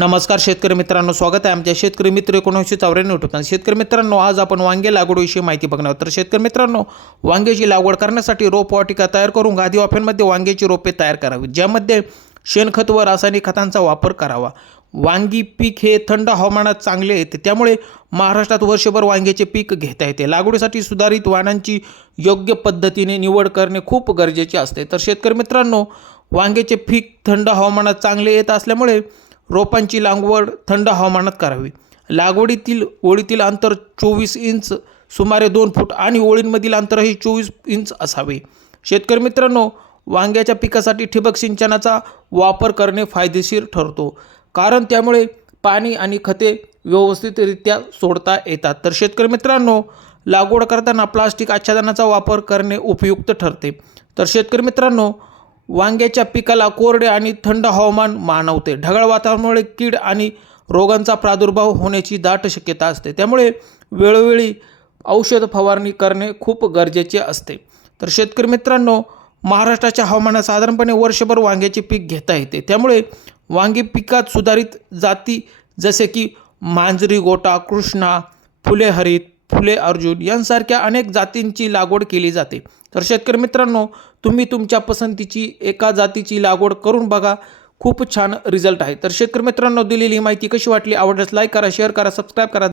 नमस्कार शेतकरी मित्रांनो स्वागत आहे आमच्या शेतकरी मित्र एकोणीसशे चौऱ्याण्णव युट्यूब शेतकरी मित्रांनो आज आपण वांगे लागवडीविषयी माहिती बघणार आहोत. तर शेतकरी मित्रांनो वांग्याची लागवड करण्यासाठी रोप वाटिका तयार करून गादी वाफ्यांमध्ये वांग्याची रोपे तयार करावी ज्यामध्ये शेणखत व रासायनिक खतांचा वापर करावा. वांगी पीक हे थंड हवामानात चांगले येते त्यामुळे महाराष्ट्रात वर्षभर वांग्याचे पीक घेता येते. लागवडीसाठी सुधारित वाणांची योग्य पद्धतीने निवड करणे खूप गरजेचे असते. तर शेतकरी मित्रांनो वांग्याचे पीक थंड हवामानात चांगले येत असल्यामुळे रोपांची लागवड थंड हवामानात करावी. लागवडीतील ओळीतील अंतर चोवीस इंच सुमारे दोन फूट आणि ओळींमधील अंतरही चोवीस इंच असावे. शेतकरी मित्रांनो वांग्याच्या पिकासाठी ठिबक सिंचनाचा वापर करणे फायदेशीर ठरतो. कारण त्यामुळे पाणी आणि खते व्यवस्थितरित्या सोडता येतात. तर शेतकरी मित्रांनो लागवड करताना प्लास्टिक आच्छादनाचा वापर करणे उपयुक्त ठरते. तर शेतकरी मित्रांनो वांग्याच्या पिकाला कोरडे आणि थंड हवामान मानवते. ढगाळ वातावरणामुळे कीड आणि रोगांचा प्रादुर्भाव होण्याची दाट शक्यता असते. त्यामुळे वेळोवेळी औषध फवारणी करणे खूप गरजेचे असते. तर शेतकरी मित्रांनो महाराष्ट्राच्या हवामानात साधारणपणे वर्षभर वांग्याचे पीक घेता येते. त्यामुळे वांगी पिकात सुधारित जाती जसे की मांजरी गोटा कृष्णा फुले हरित फुले अर्जुन यांसारख्या अनेक जातींची लागवड केली जाते. तर शेतकरी मित्रांनो तुम्ही तुमच्या पसंतीची एका जातीची लागवड करून बघा. खूप छान रिझल्ट आहे. तर शेतकरी मित्रांनो दिलेली माहिती कशी वाटली आवडल्यास लाईक करा शेअर करा सबस्क्राईब करा.